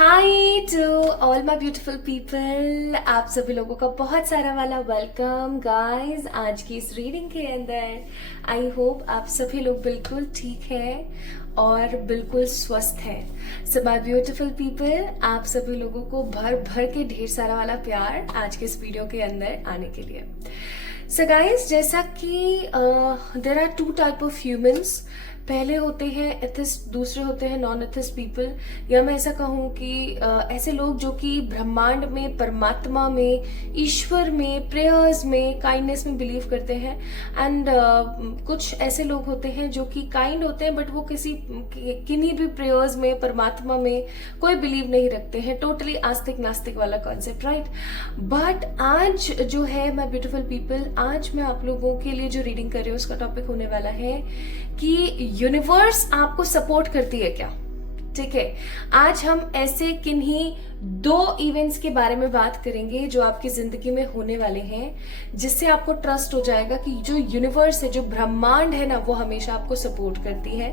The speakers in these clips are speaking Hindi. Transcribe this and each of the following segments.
High to all my beautiful people, आप सभी लोगों का बहुत सारा वाला वेलकम गाइज आज की इस रीडिंग के अंदर। आई होप आप सभी लोग बिल्कुल ठीक हैं और बिल्कुल स्वस्थ हैं। सो माई ब्यूटिफुल पीपल, आप सभी लोगों को भर भर के ढेर सारा वाला प्यार आज के इस वीडियो के अंदर आने के लिए। सो गाइज, जैसा कि there are two type of humans. पहले होते हैं एथिस्ट, दूसरे होते हैं नॉन एथिस्ट पीपल, या मैं ऐसा कहूँ कि ऐसे लोग जो कि ब्रह्मांड में, परमात्मा में, ईश्वर में, प्रेयर्स में, काइंडनेस में बिलीव करते हैं। एंड कुछ ऐसे लोग होते हैं जो कि काइंड होते हैं बट वो किन्हीं भी प्रेयर्स में, परमात्मा में कोई बिलीव नहीं रखते हैं। टोटली आस्तिक नास्तिक वाला कॉन्सेप्ट, राइट। बट आज जो है माय ब्यूटीफुल पीपल, आज मैं आप लोगों के लिए जो रीडिंग कर रही हूँ उसका टॉपिक होने वाला है कि यूनिवर्स आपको सपोर्ट करती है क्या। ठीक है, आज हम ऐसे किन्हीं दो इवेंट्स के बारे में बात करेंगे जो आपकी जिंदगी में होने वाले हैं, जिससे आपको ट्रस्ट हो जाएगा कि जो यूनिवर्स है, जो ब्रह्मांड है ना, वो हमेशा आपको सपोर्ट करती है।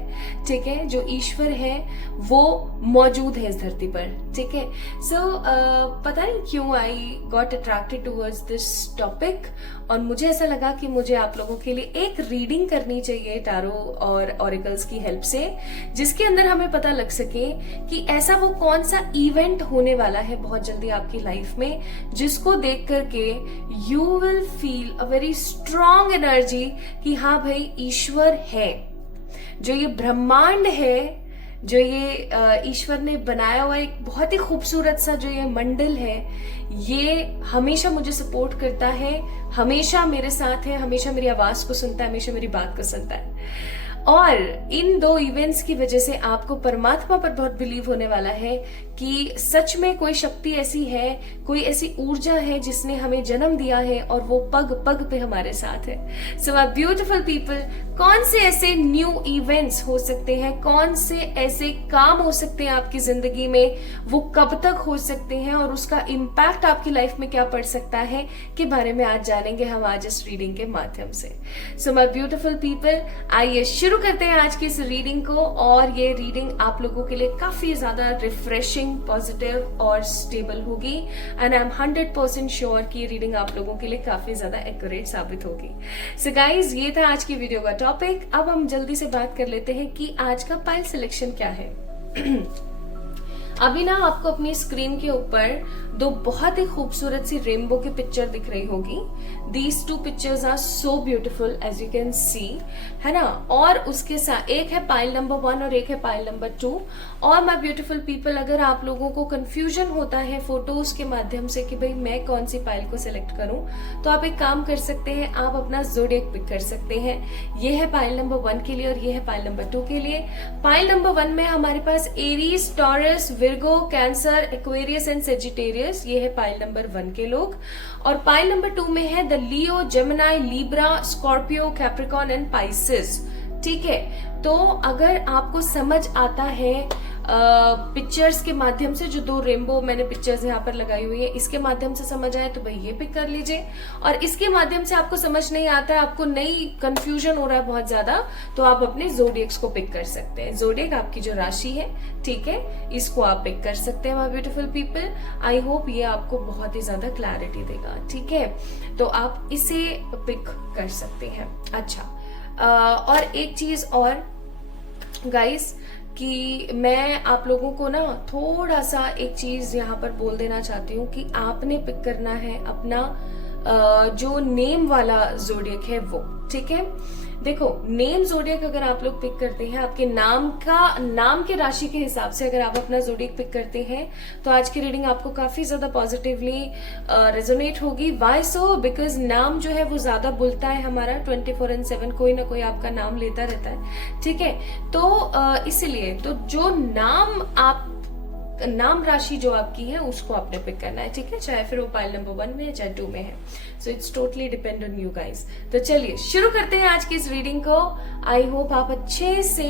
ठीक है, जो ईश्वर है वो मौजूद है इस धरती पर। ठीक है, सो पता नहीं क्यों I got attracted towards this topic, और मुझे ऐसा लगा कि मुझे आप लोगों के लिए एक रीडिंग करनी चाहिए टैरो और ऑरिकल्स की हेल्प से, जिसके अंदर हमें पता लग सके कि ऐसा वो कौन सा इवेंट होने वाला है बहुत जल्दी आपकी लाइफ में, जिसको देख करके you will feel a very strong energy कि हाँ भाई, ईश्वर है। जो ये ब्रह्मांड है, जो ये ईश्वर ने बनाया हुआ एक बहुत ही खूबसूरत सा जो ये मंडल है, ये हमेशा मुझे सपोर्ट करता है, हमेशा मेरे साथ है, हमेशा मेरी आवाज को सुनता है, हमेशा मेरी बात को सुनता है। और इन दो इवेंट्स की वजह से आपको परमात्मा पर बहुत बिलीव होने वाला है कि सच में कोई शक्ति ऐसी है, कोई ऐसी ऊर्जा है जिसने हमें जन्म दिया है और वो पग पग पे हमारे साथ है। सो माय ब्यूटीफुल पीपल, कौन से ऐसे न्यू इवेंट्स हो सकते हैं, कौन से ऐसे काम हो सकते हैं आपकी जिंदगी में, वो कब तक हो सकते हैं और उसका इम्पैक्ट आपकी लाइफ में क्या पड़ सकता है, के बारे में आज जानेंगे हम आज इस रीडिंग के माध्यम से। सो माय ब्यूटीफुल पीपल, आइए शुरू करते हैं आज की इस रीडिंग को। और ये रीडिंग आप लोगों के लिए काफी ज्यादा रिफ्रेशिंग, पॉजिटिव और स्टेबल होगी, एंड आई एम 100% श्योर कि ये रीडिंग आप लोगों के लिए काफी ज्यादा एक्यूरेट साबित होगी। सो गाइज, ये था आज की वीडियो का टॉपिक। अब हम जल्दी से बात कर लेते हैं कि आज का पाइल सिलेक्शन क्या है। अभी ना आपको अपनी स्क्रीन के ऊपर दो बहुत ही खूबसूरत सी रेनबो की पिक्चर दिख रही होगी। These two pictures are so beautiful as you can see, है ना। और उसके साथ एक है पाइल नंबर 1 और एक है पाइल नंबर 2। और माय ब्यूटीफुल पीपल, अगर आप लोगों को कंफ्यूजन होता है फोटोज के माध्यम से कि भाई मैं कौन सी पाइल को सिलेक्ट करूं, तो आप एक काम कर सकते हैं, आप अपना ज़ोडिएक पिक कर सकते हैं। ये है पाइल नंबर 1 के लिए और ये है पाइल नंबर 2 के लिए। पाइल नंबर 1 में हमारे पास Aries, Taurus, Virgo, Cancer, Aquarius and Sagittarius, ये है पाइल नंबर 1 के लोग। और पाइल नंबर 2 में है the Leo, Gemini, Libra, Scorpio, Capricorn and Pisces. ठीक है, तो अगर आपको समझ आता है पिक्चर्स के माध्यम से, जो दो रेनबो मैंने पिक्चर्स यहाँ पर लगाई हुई है, इसके माध्यम से समझ आए तो भाई ये पिक कर लीजिए। और इसके माध्यम से आपको समझ नहीं आता है, आपको नई कंफ्यूजन हो रहा है बहुत ज्यादा, तो आप अपने ज़ोडिएक्स को पिक कर सकते हैं। ज़ोडिएक आपकी जो राशि है, ठीक है, इसको आप पिक कर सकते हैं my beautiful people. I hope ये आपको बहुत ही ज्यादा क्लैरिटी देगा। ठीक है, तो आप इसे पिक कर सकते हैं। अच्छा, और एक चीज और गाइस, कि मैं आप लोगों को ना थोड़ा सा एक चीज यहाँ पर बोल देना चाहती हूँ कि आपने पिक करना है अपना जो नेम वाला ज़ोडिएक है वो। ठीक है, देखो, नेम ज़ोडिएक अगर आप लोग पिक करते हैं, आपके नाम के राशि के हिसाब से अगर आप अपना ज़ोडिएक पिक करते हैं, तो आज की रीडिंग आपको काफी ज्यादा पॉजिटिवली रेजोनेट होगी। Why so? बिकॉज नाम जो है वो ज्यादा बोलता है हमारा, 24/7 कोई ना कोई आपका नाम लेता रहता है। ठीक है, तो इसलिए तो जो नाम राशि जो आपकी है उसको आपने पिक करना है। ठीक है, चाहे फिर वो पाइल नंबर 1 में है चाहे 2 में है। So it's totally depend on you guys. तो चलिए शुरू करते हैं आज की इस रीडिंग को। आई होप आप अच्छे से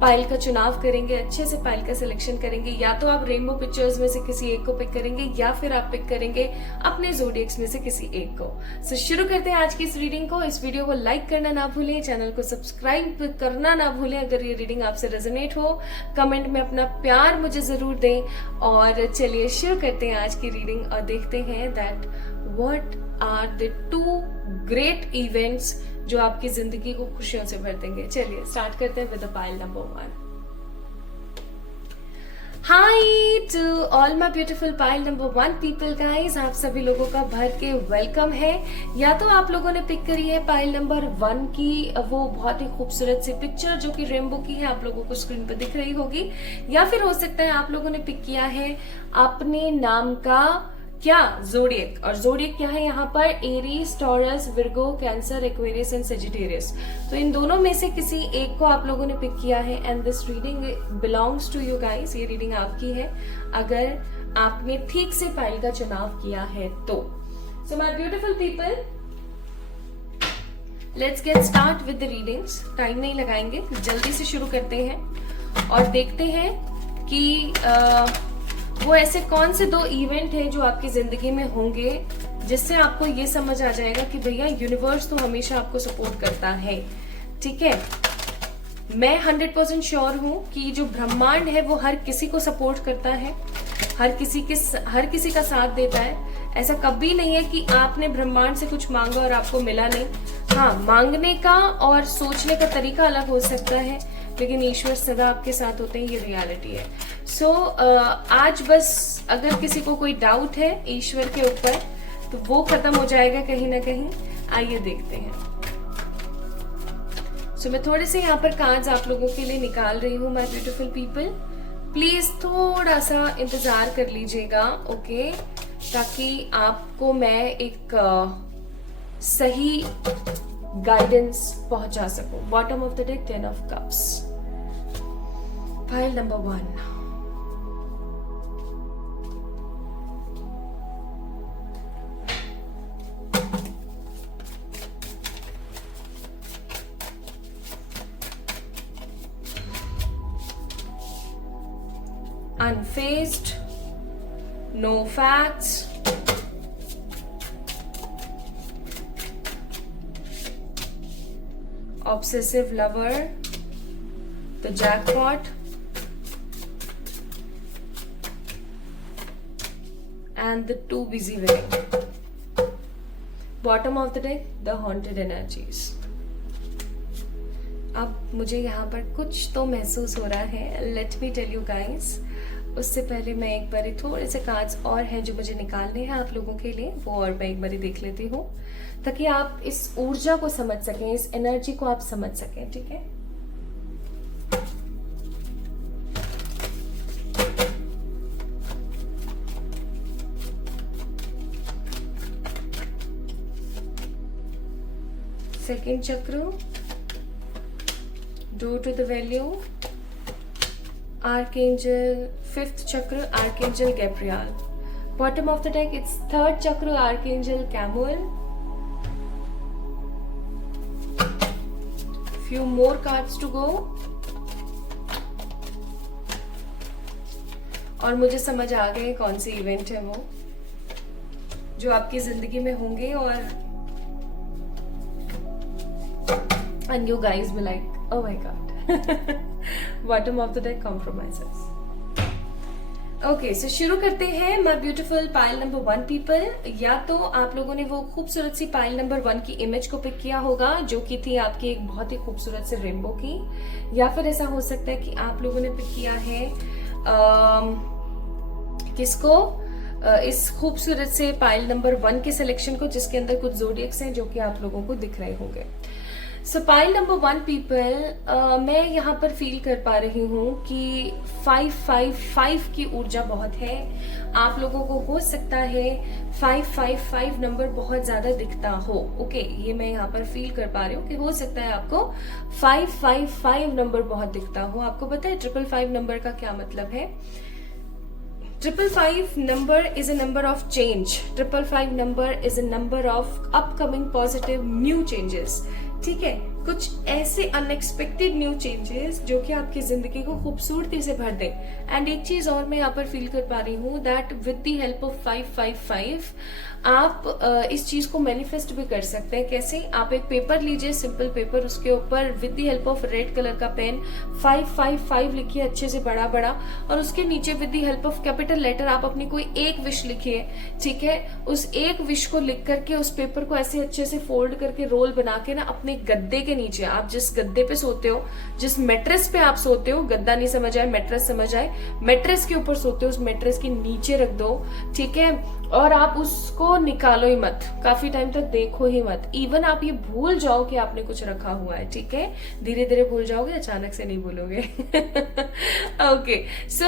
पाइल का चुनाव करेंगे, अच्छे से पाइल का सिलेक्शन करेंगे। या तो आप रेनबो पिक्चर्स में से किसी एक को पिक करेंगे या फिर आप पिक करेंगे अपने ज़ोडिएक्स में से किसी एक को। सो शुरू करते हैं आज की इस रीडिंग को। इस वीडियो को लाइक करना ना भूलें, चैनल को सब्सक्राइब करना ना भूलें। अगर ये रीडिंग आपसे रेजोनेट हो, कमेंट में अपना प्यार मुझे जरूर दें। और चलिए शुरू करते हैं आज की रीडिंग और देखते हैं that what are the 2 great events जो आपकी जिंदगी को खुशियों से भर देंगे। चलिए स्टार्ट करते हैं with pile number 1। Hi to all my beautiful pile number 1 people guys, आप सभी लोगों का भर के वेलकम है। या तो आप लोगों ने पिक करी है पाइल नंबर 1 की वो बहुत ही खूबसूरत सी पिक्चर जो कि रेनबो की है, आप लोगों को स्क्रीन पर दिख रही होगी। या फिर हो सकता है आप लोगों ने पिक किया है अपने नाम का क्या ज़ोडिएक। और ज़ोडिएक क्या है यहाँ पर? Aries, Taurus, Virgo, Cancer, Aquarius and Sagittarius. तो इन दोनों में से किसी एक को आप लोगों ने पिक किया है and this reading belongs to you guys. ये रीडिंग आपकी है अगर आपने ठीक से पाइल का चुनाव किया है तो। So my beautiful people, let's get start with the readings. Time नहीं लगाएंगे, जल्दी से शुरू करते हैं और देखते हैं कि वो ऐसे कौन से 2 इवेंट हैं जो आपकी जिंदगी में होंगे जिससे आपको ये समझ आ जाएगा कि भैया यूनिवर्स तो हमेशा आपको सपोर्ट करता है। ठीक है, मैं 100% श्योर हूं कि जो ब्रह्मांड है वो हर किसी को सपोर्ट करता है, हर किसी का साथ देता है। ऐसा कभी नहीं है कि आपने ब्रह्मांड से कुछ मांगा और आपको मिला नहीं। हाँ, मांगने का और सोचने का तरीका अलग हो सकता है, लेकिन ईश्वर सदा आपके साथ होते हैं, ये रियलिटी है। सो आज बस अगर किसी को कोई डाउट है ईश्वर के ऊपर तो वो खत्म हो जाएगा कहीं ना कहीं। आइए देखते हैं। सो मैं थोड़े से यहाँ पर कार्ड्स आप लोगों के लिए निकाल रही हूँ माय ब्यूटीफुल पीपल। प्लीज थोड़ा सा इंतजार कर लीजिएगा, ओके, ताकि आपको मैं एक सही गाइडेंस पहुंचा सकूं। Bottom of the deck 10 of cups, pile number 1। Unfazed, no facts, obsessive lover, the jackpot, and the 2 busy winning. Bottom of the deck, the haunted energies. अब मुझे यहाँ पर कुछ तो महसूस हो रहा है, let me tell you guys. उससे पहले मैं एक बार थोड़े से कार्ड्स और हैं जो मुझे निकालने हैं आप लोगों के लिए, वो और मैं एक बार देख लेती हूँ ताकि आप इस ऊर्जा को समझ सकें, इस एनर्जी को आप समझ सकें। ठीक है, second chakra, door to the value, archangel, 5th chakra, Archangel Gabriel. Bottom of the deck, it's 3rd chakra, Archangel Chamuel. Few more cards to go. और मुझे समझ आ गए कौन सी इवेंट है वो जो आपकी जिंदगी में होंगे। और and you guys will like, oh my god. Bottom of the deck, compromises. Okay, so शुरू करते हैं my beautiful pile number 1 people. या तो आप लोगों ने वो खूबसूरत सी पाइल नंबर 1 की इमेज को पिक किया होगा जो कि थी आपकी एक बहुत ही खूबसूरत से रेनबो की, या फिर ऐसा हो सकता है कि आप लोगों ने पिक किया है किसको, इस खूबसूरत से पाइल नंबर 1 के सिलेक्शन को जिसके अंदर कुछ ज़ोडिएक्स हैं जो कि आप लोगों को दिख रहे होंगे। सो पाइल नंबर 1 पीपल, मैं यहाँ पर फील कर पा रही हूँ कि 555 की ऊर्जा बहुत है। आप लोगों को हो सकता है 555 नंबर बहुत ज्यादा दिखता हो। ओके, ये मैं यहाँ पर फील कर पा रही हूँ कि हो सकता है आपको 555 नंबर बहुत दिखता हो। आपको पता है 555 नंबर का क्या मतलब है? 555 number is a number of change. 555 number is a number of upcoming positive new changes. ठीक है, कुछ ऐसे अनएक्सपेक्टेड न्यू चेंजेस जो कि आपकी जिंदगी को खूबसूरती से भर दे। एंड एक चीज और मैं यहाँ पर फील कर पा रही हूँ that with the help of 555 आप इस चीज को मैनिफेस्ट भी कर सकते हैं। कैसे? आप एक पेपर लीजिए, सिंपल पेपर, उसके ऊपर with the help of red colour का पेन 555 लिखिए अच्छे से बड़ा बड़ा, और उसके नीचे with the help of capital letter आप अपनी कोई एक विश लिखिए। ठीक है, उस एक विश को लिख करके उस पेपर को ऐसे अच्छे से फोल्ड करके रोल बना के ना अपने गद्दे के नीचे, आप जिस गद्दे पे सोते हो, जिस मेट्रेस पे आप सोते हो, गद्दा नहीं समझ आए मेट्रेस समझ आए, मेट्रेस के ऊपर सोते हो, उस मेट्रेस के नीचे रख दो। ठीक है, और आप उसको निकालो ही मत, काफी टाइम तक देखो ही मत। इवन आप ये भूल जाओ कि आपने कुछ रखा हुआ है। ठीक है, धीरे धीरे भूल जाओगे, अचानक से नहीं भूलोगे। ओके, सो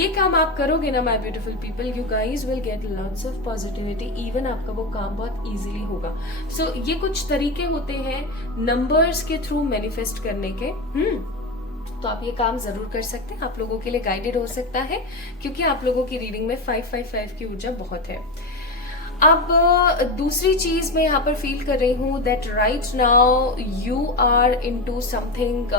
ये काम आप करोगे ना my beautiful people, you guys will get lots of positivity. Even आपका वो काम बहुत इजीली होगा। सो ये कुछ तरीके होते हैं नंबर्स के थ्रू मैनिफेस्ट करने के। तो आप ये काम जरूर कर सकते हैं, आप लोगों के लिए गाइडेड हो सकता है, क्योंकि आप लोगों की रीडिंग में 555 की ऊर्जा बहुत है। अब दूसरी चीज मैं यहाँ पर फील कर रही हूँ that right now you are into something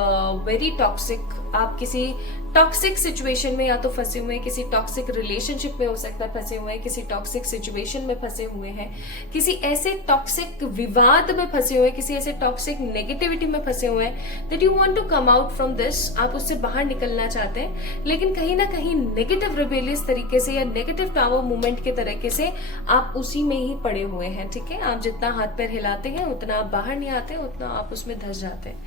very toxic. आप किसी टॉक्सिक सिचुएशन में या तो फंसे हुए हैं, किसी टॉक्सिक रिलेशनशिप में हो सकता है फंसे हुए हैं, किसी टॉक्सिक सिचुएशन में फंसे हुए हैं, किसी ऐसे टॉक्सिक विवाद में फंसे हुए हैं, किसी ऐसे टॉक्सिक नेगेटिविटी में फंसे हुए हैं that you want to come out from this. आप उससे बाहर निकलना चाहते हैं, लेकिन कहीं ना कहीं नेगेटिव रिबेलियस तरीके से या नेगेटिव टावर मूवमेंट के तरीके से आप उसी में ही पड़े हुए हैं। ठीक है, आप जितना हाथ पैर हिलाते हैं उतना आप बाहर नहीं आते, उतना आप उसमें धंस जाते हैं।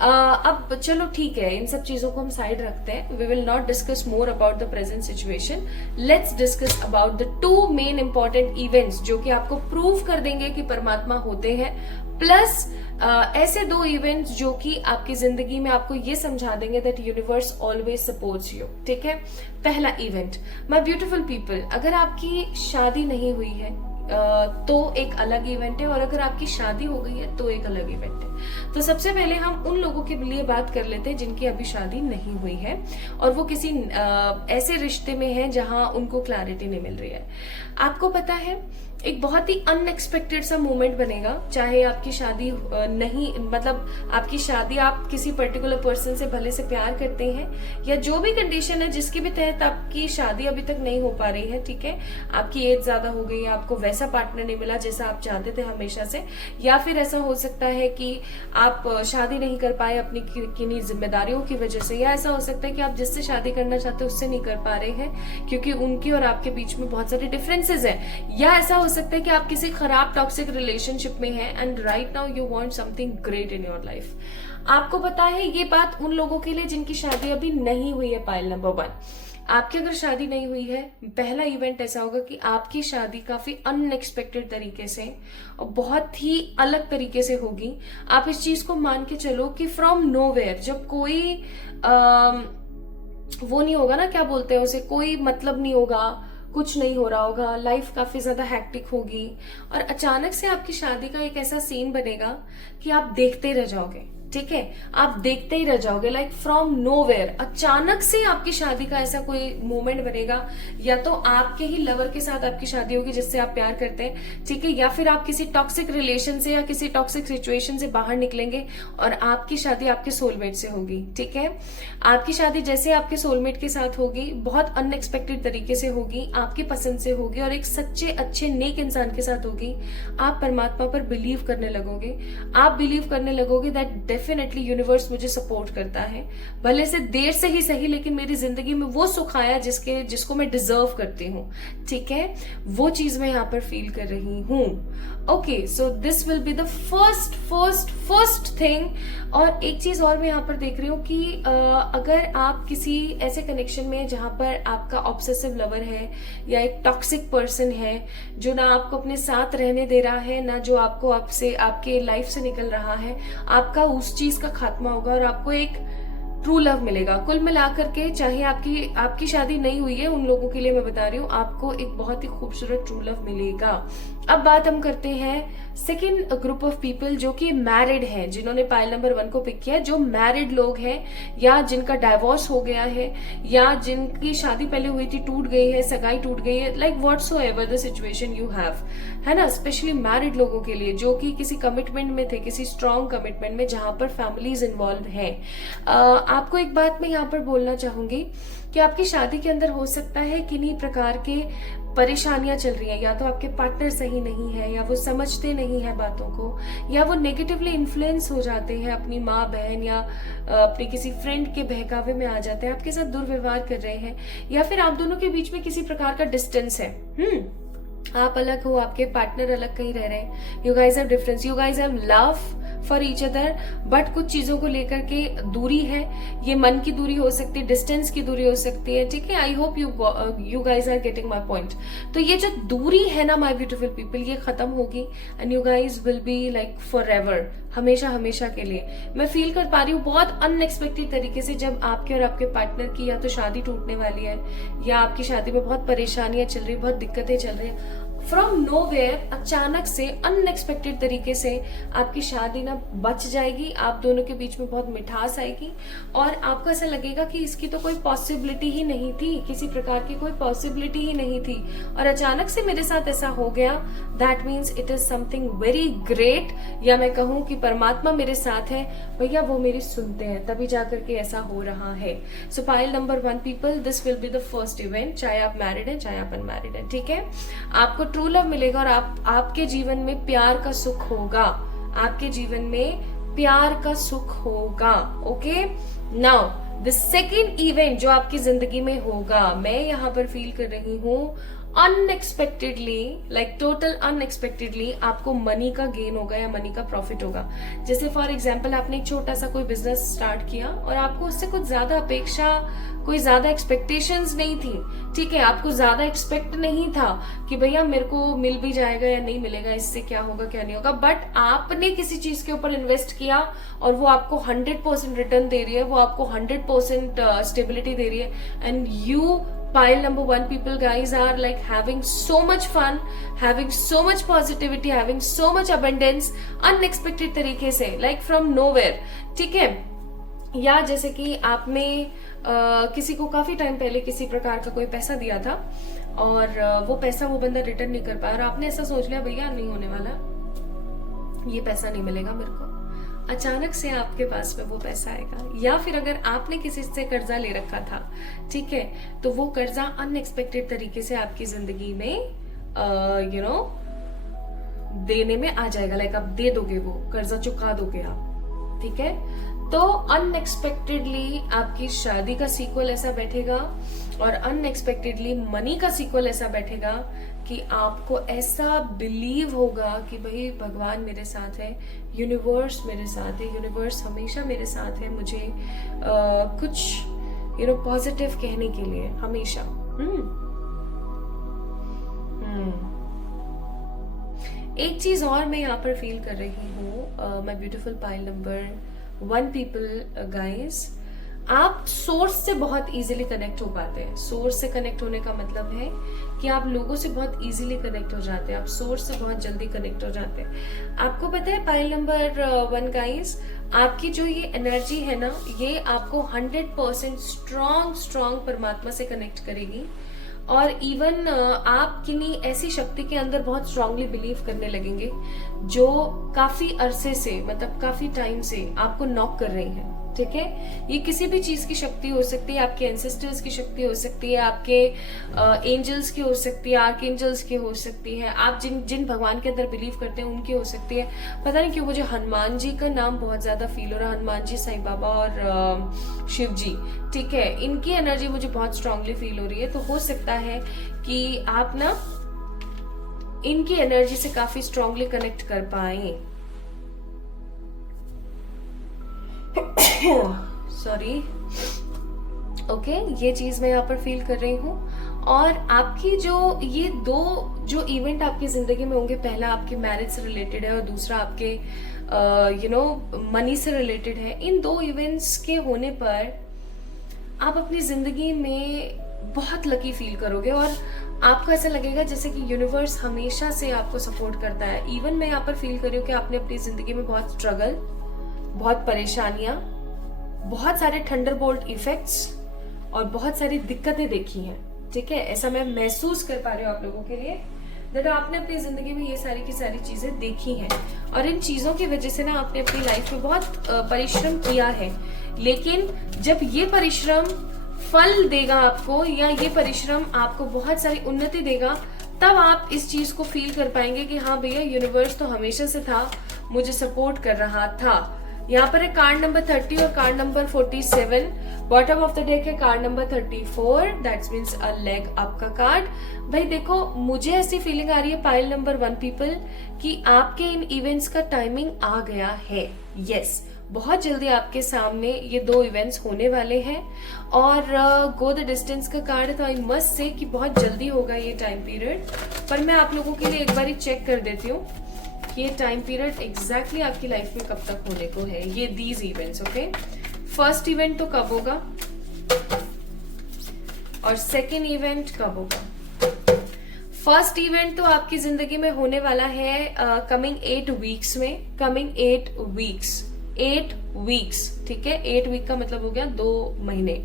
अब चलो ठीक है, इन सब चीजों को हम साइड रखते हैं। We will not discuss more about the present situation, let's discuss about the two main important events जो कि आपको प्रूव कर देंगे कि परमात्मा होते हैं, प्लस ऐसे दो इवेंट्स जो कि आपकी जिंदगी में आपको ये समझा देंगे that universe always supports you. ठीक है, पहला इवेंट, माय ब्यूटीफुल पीपल, अगर आपकी शादी नहीं हुई है तो एक अलग इवेंट है, और अगर आपकी शादी हो गई है तो एक अलग इवेंट है। तो सबसे पहले हम उन लोगों के लिए बात कर लेते हैं जिनकी अभी शादी नहीं हुई है और वो किसी ऐसे रिश्ते में है जहां उनको क्लैरिटी नहीं मिल रही है। आपको पता है एक बहुत ही अनएक्सपेक्टेड सा मोमेंट बनेगा, चाहे आपकी शादी नहीं, मतलब आपकी शादी आप किसी पर्टिकुलर पर्सन से भले से प्यार करते हैं, या जो भी कंडीशन है जिसके भी तहत आपकी शादी अभी तक नहीं हो पा रही है। ठीक है, आपकी एज ज्यादा हो गई है, आपको वैसा पार्टनर नहीं मिला जैसा आप चाहते थे हमेशा से, या फिर ऐसा हो सकता है कि आप शादी नहीं कर पाए अपनी किन्हीं जिम्मेदारियों की वजह से, या ऐसा हो सकता है कि आप जिससे शादी करना चाहते हो उससे नहीं कर पा रहे हैं क्योंकि उनकी और आपके बीच में बहुत सारे डिफरेंसेस हैं, या ऐसा हो सकता है कि आप किसी खराब टॉक्सिक रिलेशनशिप में हैं and right now you want something great in your life. आपको पता है ये बात उन लोगों के लिए जिनकी शादी अभी नहीं हुई है। पाइल नंबर 1, आपकी अगर शादी नहीं हुई है, पहला इवेंट ऐसा होगा कि आपकी शादी काफी अनएक्सपेक्टेड तरीके से और बहुत ही अलग तरीके से होगी। आप इस चीज को मान के चलो कि फ्रॉम नोवेयर, जब कोई वो नहीं होगा ना, क्या बोलते हैं उसे, कोई मतलब नहीं होगा, कुछ नहीं हो रहा होगा, लाइफ काफी ज्यादा हैक्टिक होगी, और अचानक से आपकी शादी का एक ऐसा सीन बनेगा कि आप देखते रह जाओगे। ठीक है, आप देखते ही रह जाओगे, लाइक फ्रॉम नोवेयर अचानक से आपकी शादी का ऐसा कोई मोमेंट बनेगा, या तो आपके ही लवर के साथ आपकी शादी होगी जिससे आप प्यार करते हैं। ठीक है, या फिर आप किसी टॉक्सिक रिलेशन से या किसी टॉक्सिक सिचुएशन से बाहर निकलेंगे और आपकी शादी आपके सोलमेट से होगी। ठीक है, आपकी शादी जैसे आपके सोलमेट के साथ होगी, बहुत अनएक्सपेक्टेड तरीके से होगी, आपकी पसंद से होगी और एक सच्चे अच्छे नेक इंसान के साथ होगी। आप परमात्मा पर बिलीव करने लगोगे, आप बिलीव करने लगोगे दैट डेफिनेटली यूनिवर्स मुझे सपोर्ट करता है, भले से देर से ही सही, लेकिन मेरी जिंदगी में वो सुख आया जिसको मैं डिजर्व करती हूँ। ठीक है, वो चीज मैं यहाँ पर फील कर रही हूँ। Okay, so this will be the first thing. और एक चीज और मैं यहाँ पर देख रही हूँ कि अगर आप किसी ऐसे कनेक्शन में जहां पर आपका ऑब्सेसिव लवर है या एक टॉक्सिक पर्सन है जो ना आपको अपने साथ रहने दे रहा है, ना जो आपको आपसे आपके लाइफ से निकल रहा है, आपका उस चीज का खात्मा होगा और आपको एक ट्रू लव मिलेगा। कुल मिलाकर के चाहे आपकी शादी नहीं हुई है, उन लोगों के लिए मैं बता रही हूँ, आपको एक बहुत ही खूबसूरत ट्रू लव मिलेगा। अब बात हम करते हैं सेकेंड ग्रुप ऑफ पीपल जो कि मैरिड हैं, जिन्होंने पाइल नंबर 1 को पिक किया है, जो मैरिड लोग हैं या जिनका डाइवोर्स हो गया है या जिनकी शादी पहले हुई थी टूट गई है, सगाई टूट गई है, like whatsoever the situation you have, है ना। स्पेशली मैरिड लोगों के लिए जो कि किसी कमिटमेंट में थे, किसी स्ट्रॉन्ग कमिटमेंट में जहां पर फैमिलीज इन्वॉल्व हैं। आपको एक बात मैं यहाँ पर बोलना चाहूंगी कि आपकी शादी के अंदर हो सकता है किन्हीं प्रकार के परेशानियां चल रही हैं, या तो आपके पार्टनर सही नहीं है, या वो समझते नहीं है बातों को, या वो नेगेटिवली इन्फ्लुएंस हो जाते हैं अपनी माँ बहन या अपने किसी फ्रेंड के बहकावे में आ जाते हैं, आपके साथ दुर्व्यवहार कर रहे हैं, या फिर आप दोनों के बीच में किसी प्रकार का डिस्टेंस है। आप अलग हो, आपके पार्टनर अलग कहीं रह रहे हैं, you guys have difference, you guys have love for each other, but कुछ चीजों को लेकर के दूरी है। ये मन की दूरी हो सकती है, डिस्टेंस की दूरी हो सकती है, ठीक है। I hope you guys are getting my point. तो ये जो दूरी है ना माई ब्यूटिफुल पीपल, ये खत्म होगी and you guys will be like for ever, हमेशा हमेशा के लिए। मैं फील कर पा रही हूँ बहुत अनएक्सपेक्टेड तरीके से, जब आपके और आपके पार्टनर की या तो शादी टूटने वाली है या आपकी शादी में बहुत परेशानियां चल रही, बहुत दिक्कतें चल रही है, फ्रॉम नोवेयर अचानक से अनएक्सपेक्टेड तरीके से आपकी शादी ना बच जाएगी, आप दोनों के बीच में बहुत मिठास आएगी और आपको ऐसा लगेगा कि इसकी तो कोई पॉसिबिलिटी ही नहीं थी, किसी प्रकार की कोई पॉसिबिलिटी ही नहीं थी और अचानक से मेरे साथ ऐसा हो गया। That means it is something very great, या मैं कहूँ कि परमात्मा मेरे साथ है भैया, वो मेरी सुनते हैं, तभी जाकर के ऐसा हो रहा है। सो pile number 1 people, this will be the first event, चाहे आप मैरिड हैं चाहे आप अनमैरिड हैं, ठीक है। आपको ट्रू लव मिलेगा और आपके जीवन में प्यार का सुख होगा, आपके जीवन में प्यार का सुख होगा। Okay, now the second event जो आपकी जिंदगी में होगा, मैं यहाँ पर फील कर रही हूँ अनएक्सपेक्टेडली, लाइक टोटल अनएक्सपेक्टेडली आपको मनी का गेन होगा या मनी का प्रॉफिट होगा। जैसे फॉर एग्जाम्पल आपने एक छोटा सा कोई बिजनेस स्टार्ट किया और आपको उससे कुछ ज्यादा अपेक्षा, कोई ज्यादा एक्सपेक्टेशंस नहीं थी, ठीक है। आपको ज्यादा एक्सपेक्ट नहीं था कि भैया मेरे को मिल भी जाएगा या नहीं मिलेगा, इससे क्या होगा क्या नहीं होगा, बट आपने किसी चीज के ऊपर इन्वेस्ट किया और वो आपको 100% रिटर्न दे रही है, वो आपको 100% स्टेबिलिटी दे रही है and you pile number 1 people guys are like having so much fun, having so much positivity, having so much abundance unexpected तरीके से, like from nowhere, ठीक है। या जैसे कि आपने किसी को काफी टाइम पहले किसी प्रकार का कोई पैसा दिया था और वो पैसा वो बंदा रिटर्न नहीं कर पाया और आपने ऐसा सोच लिया भैया नहीं होने वाला, ये पैसा नहीं मिलेगा मेरे को, अचानक से आपके पास में वो पैसा आएगा। या फिर अगर आपने किसी से कर्जा ले रखा था, ठीक है, तो वो कर्जा अनएक्सपेक्टेड तरीके से आपकी जिंदगी में यू नो देने में आ जाएगा, लाइक आप दे दोगे, वो कर्जा चुका दोगे आप, ठीक है। तो अनएक्सपेक्टेडली आपकी शादी का सीक्वल ऐसा बैठेगा और अनएक्सपेक्टेडली मनी का सीक्वल ऐसा बैठेगा कि आपको ऐसा बिलीव होगा कि भाई भगवान मेरे साथ है, यूनिवर्स मेरे साथ है, यूनिवर्स हमेशा मेरे साथ है मुझे कुछ पॉजिटिव कहने के लिए हमेशा। एक चीज और मैं यहाँ पर फील कर रही हूँ, my beautiful pile number 1 people guys, आप सोर्स से बहुत इजीली कनेक्ट हो पाते हैं। सोर्स से कनेक्ट होने का मतलब है कि आप लोगों से बहुत इजीली कनेक्ट हो जाते हैं, आप सोर्स से बहुत जल्दी कनेक्ट हो जाते हैं। आपको पता है पाइल नंबर 1 गाइस, आपकी जो ये एनर्जी है ना, ये आपको 100% स्ट्रॉन्ग परमात्मा से कनेक्ट करेगी और इवन आप किन्हीं ऐसी शक्ति के अंदर बहुत स्ट्रांगली बिलीव करने लगेंगे जो काफी अरसे से, मतलब काफी टाइम से आपको नॉक कर रही है, ठीक है। ये किसी भी चीज की शक्ति हो सकती है, आपके एंसेस्टर्स की शक्ति हो सकती है, आपके एंजल्स की हो सकती है, आर्क एंजल्स की हो सकती है, आप जिन भगवान के अंदर बिलीव करते हैं उनकी हो सकती है। पता नहीं क्यों मुझे हनुमान जी का नाम बहुत ज्यादा फील हो रहा है, हनुमान जी, साईं बाबा और शिव जी, ठीक है, इनकी एनर्जी मुझे बहुत स्ट्रांगली फील हो रही है। तो हो सकता है कि आप ना इनकी एनर्जी से काफी स्ट्रांगली कनेक्ट कर पाए। सॉरी, ओके, ये चीज मैं यहाँ पर फील कर रही हूँ। और आपकी जो ये दो जो इवेंट आपकी जिंदगी में होंगे, पहला आपके मैरिज से रिलेटेड है और दूसरा आपके मनी से रिलेटेड है। इन दो इवेंट्स के होने पर आप अपनी जिंदगी में बहुत लकी फील करोगे और आपको ऐसा लगेगा जैसे कि यूनिवर्स हमेशा से आपको सपोर्ट करता है। इवन मैं यहाँ पर फील कर रही हूँ कि आपने अपनी जिंदगी में बहुत स्ट्रगल, बहुत परेशानियां, बहुत सारे थंडरबोल्ट इफेक्ट्स और बहुत सारी दिक्कतें देखी हैं। ठीक है, ऐसा मैं महसूस कर पा रही हूँ आप लोगों के लिए दैट आपने अपनी जिंदगी में ये सारी की सारी चीजें देखी हैं और इन चीजों की वजह से ना आपने अपनी लाइफ में बहुत परिश्रम किया है। लेकिन जब ये परिश्रम फल देगा आपको, या ये परिश्रम आपको बहुत सारी उन्नति देगा, तब आप इस चीज को फील कर पाएंगे कि हाँ भैया, यूनिवर्स तो हमेशा से था, मुझे सपोर्ट कर रहा था। यहाँ पर है कार्ड नंबर 30 और card number 47। Bottom of the deck है card number 34, that's means a leg up का कार्ड। भाई देखो, मुझे ऐसी फीलिंग आ रही है पाइल नंबर 1 पीपल कि आपके इन इवेंट्स का टाइमिंग आ गया है। यस, बहुत जल्दी आपके सामने ये दो इवेंट्स होने वाले हैं और गो द डिस्टेंस का कार्ड है, तो आई मस्ट से कि बहुत जल्दी होगा ये टाइम पीरियड। पर मैं आप लोगों के लिए एक बार चेक कर देती हूँ कि ये टाइम पीरियड एग्जैक्टली आपकी लाइफ में कब तक होने को है, ये these events. Okay, first event तो कब होगा और सेकेंड इवेंट कब होगा। फर्स्ट इवेंट तो आपकी जिंदगी में होने वाला है कमिंग 8 वीक्स में, कमिंग 8 वीक्स। ठीक है, 8 वीक का मतलब हो गया 2 महीने।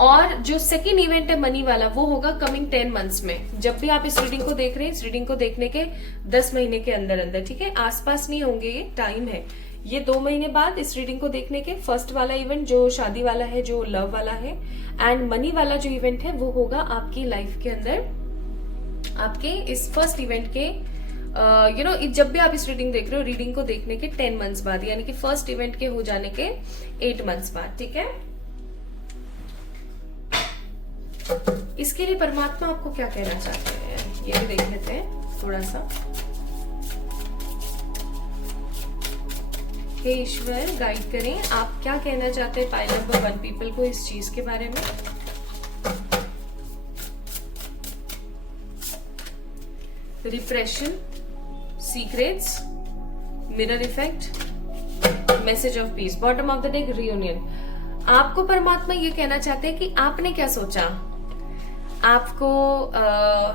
और जो सेकेंड इवेंट है मनी वाला, वो होगा कमिंग 10 मंथ्स में। जब भी आप इस रीडिंग को देख रहे हैं, इस रीडिंग को देखने के 10 महीने के अंदर अंदर, ठीक है, आसपास नहीं होंगे, ये टाइम है। ये 2 महीने बाद इस रीडिंग को देखने के फर्स्ट वाला इवेंट जो शादी वाला है, जो लव वाला है, एंड मनी वाला जो इवेंट है वो होगा आपकी लाइफ के अंदर, आपके इस फर्स्ट इवेंट के जब भी आप इस रीडिंग देख रहे हो, रीडिंग को देखने के 10 मंथ्स बाद, यानी कि फर्स्ट इवेंट के हो जाने के 8 मंथ्स बाद। ठीक है, इसके लिए परमात्मा आपको क्या कहना चाहते हैं ये भी देख लेते हैं थोड़ा सा। हे ईश्वर, गाइड करें, आप क्या कहना चाहते हैं पाइल नंबर 1 पीपल को इस चीज के बारे में। Repression, secrets, mirror effect, message of peace, bottom of the deck reunion. आपको परमात्मा ये कहना चाहते हैं कि आपने क्या सोचा, आपको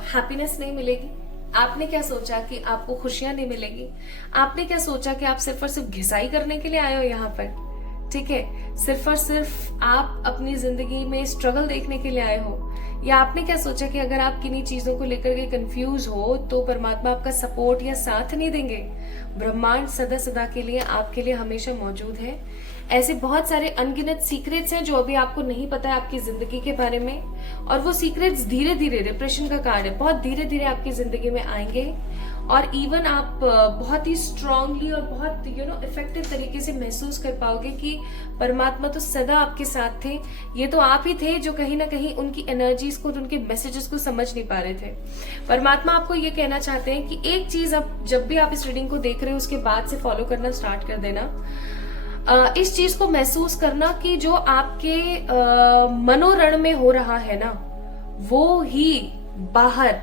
हैप्पीनेस नहीं मिलेगी। आपने क्या सोचा कि आपको खुशियां नहीं मिलेगी। आपने क्या सोचा कि आप सिर्फ और सिर्फ घिसाई करने के लिए आए हो यहाँ पर। ठीक है, सिर्फ और सिर्फ आप अपनी जिंदगी में स्ट्रगल देखने के लिए आए हो, या आपने क्या सोचा कि अगर आप किन्हीं चीजों को लेकर के कंफ्यूज हो तो परमात्मा आपका सपोर्ट या साथ नहीं देंगे। ब्रह्मांड सदा सदा के लिए आपके लिए हमेशा मौजूद है। ऐसे बहुत सारे अनगिनत सीक्रेट्स हैं जो अभी आपको नहीं पता है आपकी जिंदगी के बारे में, और वो सीक्रेट्स धीरे धीरे, डिप्रेशन का कार्ड है, बहुत धीरे धीरे आपकी जिंदगी में आएंगे और इवन आप बहुत ही स्ट्रांगली और बहुत इफेक्टिव तरीके से महसूस कर पाओगे कि परमात्मा तो सदा आपके साथ थे। ये तो आप ही थे जो कहीं ना कहीं उनकी एनर्जीज को, उनके मैसेजेस को समझ नहीं पा रहे थे। परमात्मा आपको ये कहना चाहते हैं कि एक चीज आप जब भी आप इस रीडिंग को देख रहे हो उसके बाद से फॉलो करना स्टार्ट कर देना। इस चीज को महसूस करना कि जो आपके मनोरण में हो रहा है ना, वो ही बाहर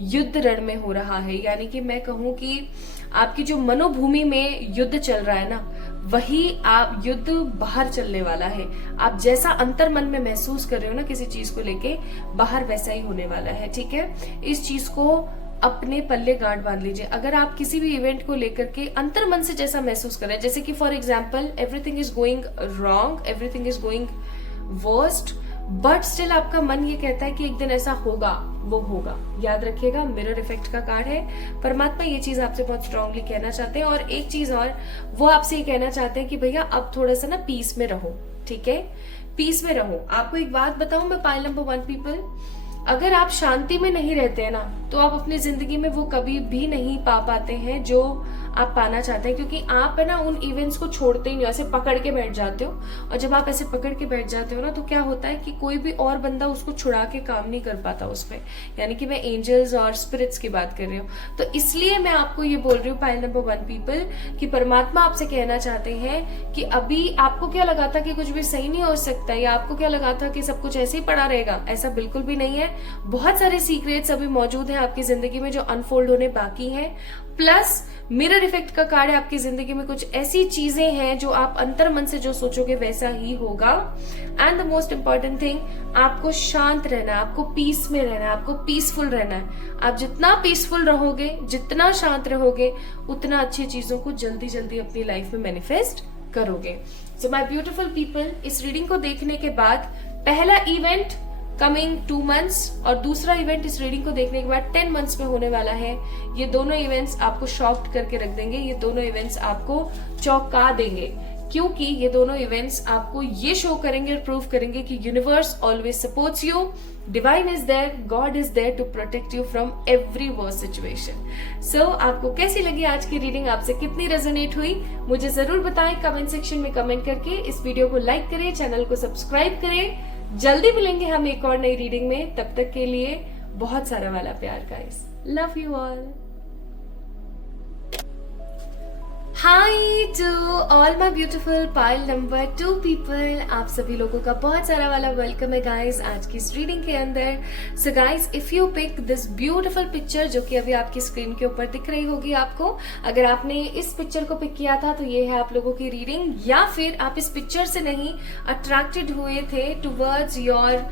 युद्ध रण में हो रहा है। यानी कि मैं कहूं कि आपकी जो मनोभूमि में युद्ध चल रहा है ना, वही आप युद्ध बाहर चलने वाला है। आप जैसा अंतर मन में महसूस कर रहे हो ना किसी चीज को लेके, बाहर वैसा ही होने वाला है। ठीक है, इस चीज को अपने पल्ले गांठ बांध लीजिए। अगर आप किसी भी इवेंट को लेकर के अंतर मन से जैसा महसूस कर रहे हैं, जैसे कि for example everything is going wrong, everything is going worst, but still आपका मन ये कहता है कि एक दिन ऐसा होगा, वो होगा। याद रखिएगा, मिरर इफेक्ट का कार्ड है। परमात्मा ये चीज आपसे बहुत स्ट्रांगली कहना चाहते हैं। और एक चीज और, वो आपसे ये कहना चाहते हैं कि भैया अब थोड़ा सा ना पीस में रहो। ठीक है, पीस में रहो। आपको एक बात बताऊं मैं, पाइल नंबर 1 पीपल, अगर आप शांति में नहीं रहते हैं ना, तो आप अपनी जिंदगी में वो कभी भी नहीं पा पाते हैं जो आप पाना चाहते हैं, क्योंकि आप है ना उन इवेंट्स को छोड़ते ही नहीं, ऐसे पकड़ के बैठ जाते हो। और जब आप ऐसे पकड़ के बैठ जाते हो ना, तो क्या होता है कि कोई भी और बंदा उसको छुड़ा के काम नहीं कर पाता उस पर। यानी कि मैं एंजल्स और स्पिरिट्स की बात कर रही हूँ। तो इसलिए मैं आपको ये बोल रही हूँ पाइल नंबर 1 पीपल, कि परमात्मा आपसे कहना चाहते हैं कि अभी आपको क्या लगा था कि कुछ भी सही नहीं हो सकता, या आपको क्या लगा था कि सब कुछ ऐसे ही पड़ा रहेगा, ऐसा बिल्कुल भी नहीं है। बहुत सारे सीक्रेट्स अभी मौजूद हैं आपकी जिंदगी में जो अनफोल्ड होने बाकी हैं। प्लस मिरर इफेक्ट का कार्ड है, आपकी जिंदगी में कुछ ऐसी चीजें हैं जो आप अंतर मन से जो सोचोगे वैसा ही होगा। And the most important thing, आपको शांत रहना है, आपको पीस में रहना है, आपको पीसफुल रहना है। आप जितना पीसफुल रहोगे, जितना शांत रहोगे, उतना अच्छी चीजों को जल्दी जल्दी अपनी लाइफ में मैनिफेस्ट करोगे। सो माय ब्यूटीफुल पीपल, इस रीडिंग को देखने के बाद पहला इवेंट कमिंग 2 months और दूसरा इवेंट इस रीडिंग को देखने के बाद 10 months में होने वाला है। ये दोनों इवेंट्स आपको शॉक्ड करके रख देंगे, ये दोनों इवेंट्स आपको चौंका देंगे, क्योंकि ये दोनों इवेंट्स आपको ये शो करेंगे और प्रूव करेंगे कि universe always supports you, divine is there, God is there to protect you from every worst situation. So आपको कैसी लगी आज की रीडिंग, आपसे कितनी रेजोनेट हुई, मुझे जरूर बताएं कमेंट सेक्शन में कमेंट करके। इस वीडियो को लाइक करें, चैनल को सब्सक्राइब करें। जल्दी मिलेंगे हम एक और नई रीडिंग में, तब तक के लिए बहुत सारा वाला प्यार guys, love you all. Hi to all my beautiful pile number 2 people, आप सभी लोगों का बहुत सारा वाला वेलकम है गाइस आज की इस रीडिंग के अंदर। So guys, if you pick this beautiful picture जो कि अभी आपकी स्क्रीन के ऊपर दिख रही होगी आपको, अगर आपने इस पिक्चर को पिक किया था तो ये है आप लोगों की रीडिंग, या फिर आप इस पिक्चर से नहीं अट्रैक्टेड हुए थे टुवर्ड्स योर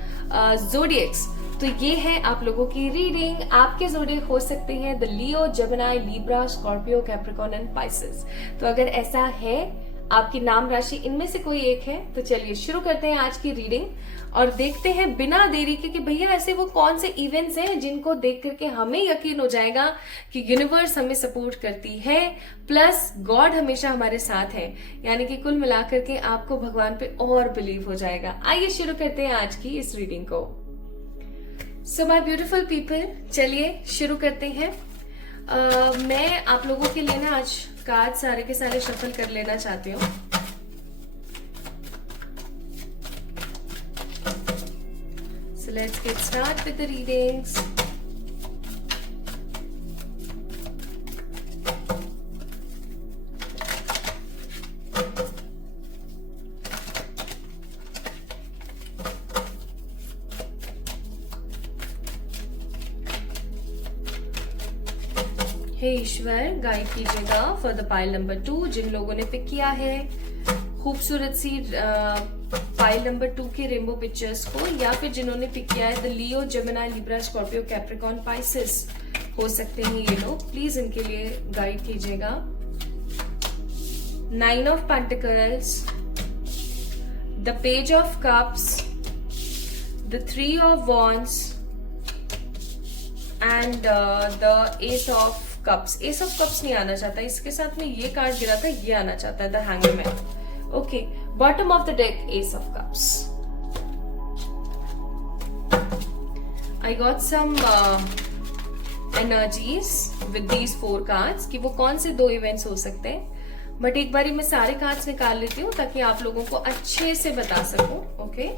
ज़ोडिएक्स, तो ये है आप लोगों की रीडिंग। आपके ज़ोडिएक हो सकते हैं the Leo, Gemini, Libra, Scorpio, Capricorn and Pisces. तो अगर ऐसा है, आपकी नाम राशि इनमें से कोई एक है, तो चलिए शुरू करते हैं आज की रीडिंग और देखते हैं बिना देरी के कि भैया ऐसे वो कौन से इवेंट्स हैं जिनको देख करके हमें यकीन हो जाएगा कि यूनिवर्स हमें सपोर्ट करती है, प्लस गॉड हमेशा हमारे साथ है। यानी कि कुल मिलाकर के आपको भगवान पे और बिलीव हो जाएगा। आइए शुरू करते हैं आज की इस रीडिंग को। सो माय ब्यूटीफुल पीपल, चलिए शुरू करते हैं। मैं आप लोगों के लिए ना आज कार्ड सारे के सारे शफल कर लेना चाहती हूँ। So let's get start with the readings. हे ईश्वर, गाइड कीजिएगा फॉर द पाइल नंबर 2। जिन लोगों ने पिक किया है खूबसूरत सी पाइल नंबर 2 के रेनबो पिक्चर्स को, या फिर जिन्होंने पिक किया है the Leo, Gemini, Libra, Scorpio, Capricorn, Pisces हो सकते हैं ये लोग, प्लीज इनके लिए गाइड कीजिएगा। 9 of pentacles, the page of cups, the 3 of wands and the S of cups. S of cups नहीं आना चाहता, इसके साथ में ये कार्ड गिरा था, ये आना चाहता है the hangerman. Okay, bottom of the deck ace of cups. I got some energies with these 4 cards कि वो कौन से 2 इवेंट्स हो सकते हैं, बट एक बारी मैं सारे कार्ड्स निकाल लेती हूँ ताकि आप लोगों को अच्छे से बता सकूं। Okay,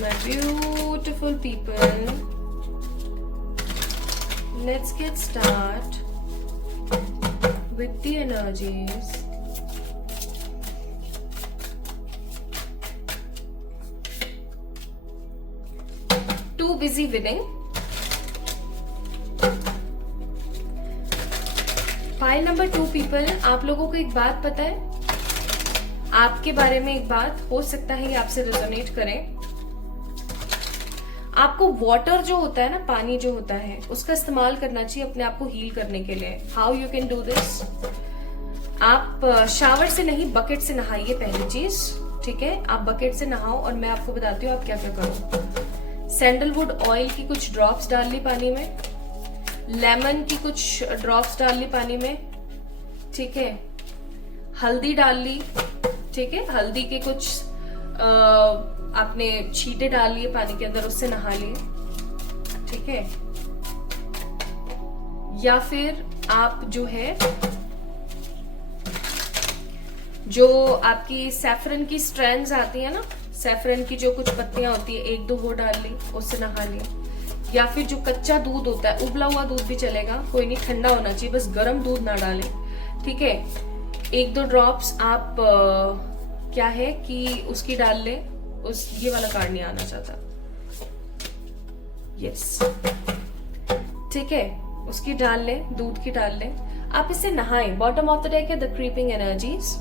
my beautiful people, let's get start with the energies. Too busy winning. File number 2 people, आप लोगों को एक बात पता है, आपके बारे में एक बात हो सकता है ये आपसे रेजोनेट करें। आपको वाटर जो होता है ना, पानी जो होता है, उसका इस्तेमाल करना चाहिए अपने आप को हील करने के लिए। How you can do this, आप शावर से नहीं बकेट से नहाइए पहली चीज, ठीक है? आप बकेट से नहाओ और मैं आपको बताती हूँ आप क्या क्या करो। सैंडलवुड ऑयल की कुछ ड्रॉप्स डाल ली पानी में, लेमन की कुछ ड्रॉप्स डाल ली पानी में, ठीक है, हल्दी डाल ली, ठीक है, हल्दी के कुछ आपने छींटे डाल लिए पानी के अंदर, उससे नहा लिए, ठीक है। या फिर आप जो है जो आपकी सैफरन की स्ट्रैंड्स आती है ना, सैफरन की जो कुछ पत्तियां होती है, एक दो वो डाल ली, उससे नहा लिया। या फिर जो कच्चा दूध होता है, उबला हुआ दूध भी चलेगा, कोई नहीं, ठंडा होना चाहिए, बस गर्म दूध ना डालें, ठीक है। एक दो ड्रॉप्स आप क्या है कि उसकी डाल ले, उस ये वाला कार्ड नहीं आना चाहता, यस, ठीक है, उसकी डाल ले, दूध की डाल ले, आप इससे नहाएं। बॉटम ऑफ द डेक है द क्रीपिंग एनर्जीज,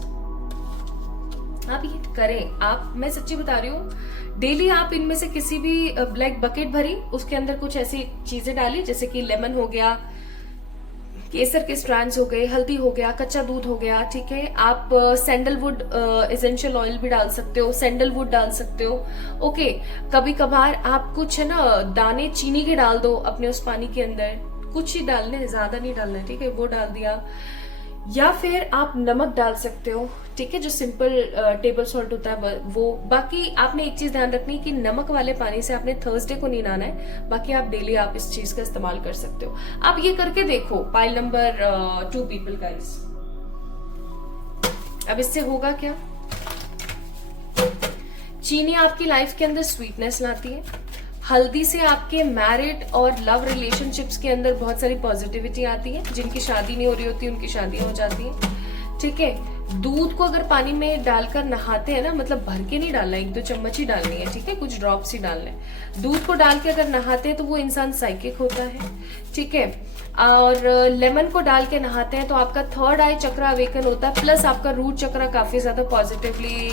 आप ये करें। आप, मैं सच्ची बता रही हूँ, डेली आप इनमें से किसी भी ब्लैक बकेट भरी, उसके अंदर कुछ ऐसी चीजें डाली, जैसे कि लेमन हो गया, केसर के स्ट्रैंड्स हो गए, हल्दी हो गया, कच्चा दूध हो गया, ठीक है। आप सैंडलवुड एसेंशियल ऑयल भी डाल सकते हो, सैंडलवुड डाल सकते हो, ओके। कभी कभार आप कुछ है ना दाने चीनी के डाल दो अपने उस पानी के अंदर, कुछ ही डालने, ज्यादा नहीं डालना, ठीक है, वो डाल दिया। या फिर आप नमक डाल सकते हो, ठीक है, जो सिंपल टेबल सॉल्ट होता है वो। बाकी आपने एक चीज ध्यान रखनी है कि नमक वाले पानी से आपने थर्सडे को नहीं नहाना है, बाकी आप डेली आप इस चीज का इस्तेमाल कर सकते हो। आप ये करके देखो, पाइल नंबर 2 पीपल गाइस। अब इससे होगा क्या, चीनी आपकी लाइफ के अंदर स्वीटनेस लाती है, हल्दी से आपके मैरिड और लव रिलेशनशिप्स के अंदर बहुत सारी पॉजिटिविटी आती है, जिनकी शादी नहीं हो रही होती उनकी शादी हो जाती है, ठीक है। दूध को अगर पानी में डालकर नहाते हैं ना, मतलब भर के नहीं डालना, एक दो चम्मच ही डालनी है, ठीक है, कुछ ड्रॉप्स ही डालने। दूध को डाल के अगर नहाते हैं तो वो इंसान साइकिक होता है, ठीक है। और लेमन को डाल के नहाते हैं तो आपका थर्ड आई चक्र अवेकन होता है, प्लस आपका रूट चक्र काफी ज्यादा पॉजिटिवली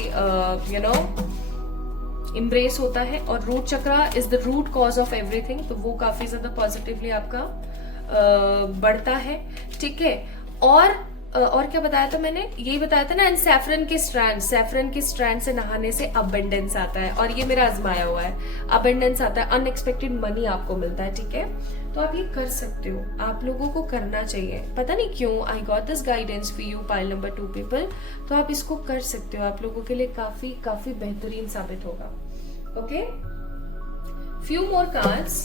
इम्ब्रेस होता है, और root chakra is the root cause of everything, तो वो काफी ज्यादा पॉजिटिवली आपका बढ़ता है, ठीक है। और क्या बताया था मैंने, यही बताया था ना, एंड सैफरन के स्ट्रैंड से नहाने से अबेंडेंस आता है, और ये मेरा आजमाया हुआ है, अबेंडेंस आता है, अनएक्सपेक्टेड मनी आपको मिलता है, ठीक है। तो आप ये कर सकते हो, आप लोगों को करना चाहिए, पता नहीं क्यों I got this guidance for you pile number 2 people, तो आप इसको कर सकते हो, आप लोगों के लिए काफी काफी बेहतरीन साबित होगा, okay. Few more cards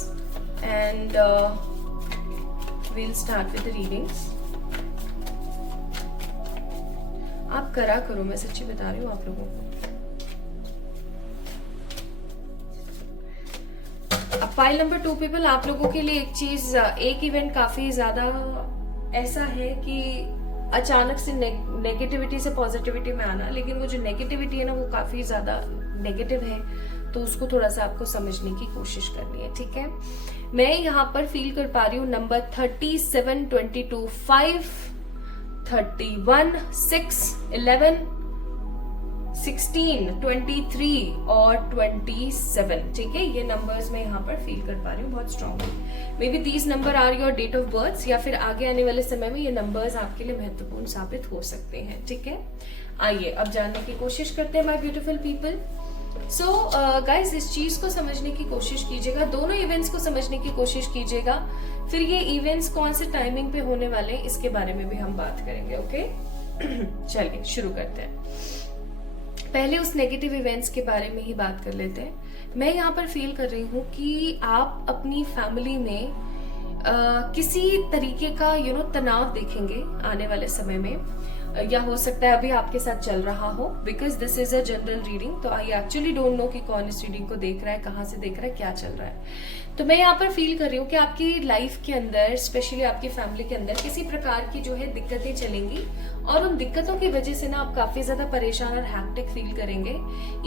and we'll start with the readings. आप करा करो, मैं सच्ची बता रही हूँ आप लोगों को। अब पाइल नंबर 2 पीपल, आप लोगों के लिए एक चीज, एक इवेंट काफी ज्यादा ऐसा है कि अचानक से नेगेटिविटी से पॉजिटिविटी में आना, लेकिन वो जो नेगेटिविटी है ना वो काफी ज्यादा नेगेटिव है, तो उसको थोड़ा सा आपको समझने की कोशिश करनी है, ठीक है। मैं यहाँ पर फील कर पा रही हूँ नंबर 37, 22, 5, 31, 6, 11, 16, 23 और 27, ठीक है। ये नंबर्स मैं यहाँ पर फील कर पा रही हूँ बहुत strongly. Maybe these number are your date of birth, या फिर आगे आने वाले समय में ये नंबर्स आपके लिए महत्वपूर्ण साबित हो सकते हैं, ठीक है। आइए अब जानने की कोशिश करते हैं my beautiful people. So guys, इस चीज को समझने की कोशिश कीजिएगा, दोनों इवेंट्स को समझने की कोशिश कीजिएगा, फिर ये इवेंट्स कौन से टाइमिंग पे होने वाले हैं इसके बारे में भी हम बात करेंगे, ओके। चलिए शुरू करते हैं। पहले उस नेगेटिव इवेंट्स के बारे में ही बात कर लेते हैं। मैं यहाँ पर फील कर रही हूँ कि आप अपनी फैमिली में किसी तरीके का तनाव देखेंगे आने वाले समय में, या हो सकता है अभी आपके साथ चल रहा हो, because this is a general reading, तो आई एक्चुअली डोंट नो कि कौन इस रीडिंग को देख रहा है, कहाँ से देख रहा है, क्या चल रहा है। तो मैं यहाँ पर फील कर रही हूँ कि आपकी लाइफ के अंदर, स्पेशली आपकी फैमिली के अंदर किसी प्रकार की जो है दिक्कतें चलेंगी, और उन दिक्कतों की वजह से ना आप काफी ज्यादा परेशान और हैक्टिक फील करेंगे।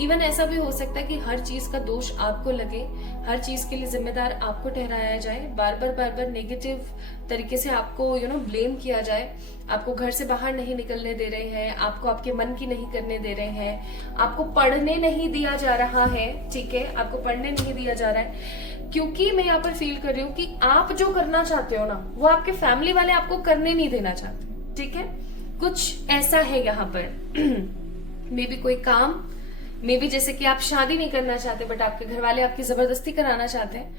इवन ऐसा भी हो सकता है कि हर चीज का दोष आपको लगे, हर चीज के लिए जिम्मेदार आपको ठहराया जाए, बार बार नेगेटिव तरीके से आपको ब्लेम किया जाए, आपको घर से बाहर नहीं निकलने दे रहे हैं, आपको आपके मन की नहीं करने दे रहे हैं, आपको पढ़ने नहीं दिया जा रहा है, ठीक है, आपको पढ़ने नहीं दिया जा रहा है, क्योंकि मैं यहाँ पर फील कर रही हूँ कि आप जो करना चाहते हो ना वो आपके फैमिली वाले आपको करने नहीं देना चाहते, ठीक है। कुछ ऐसा है यहाँ पर मे बी कोई काम, मे बी जैसे कि आप शादी नहीं करना चाहते बट आपके घर वाले आपकी जबरदस्ती कराना चाहते हैं,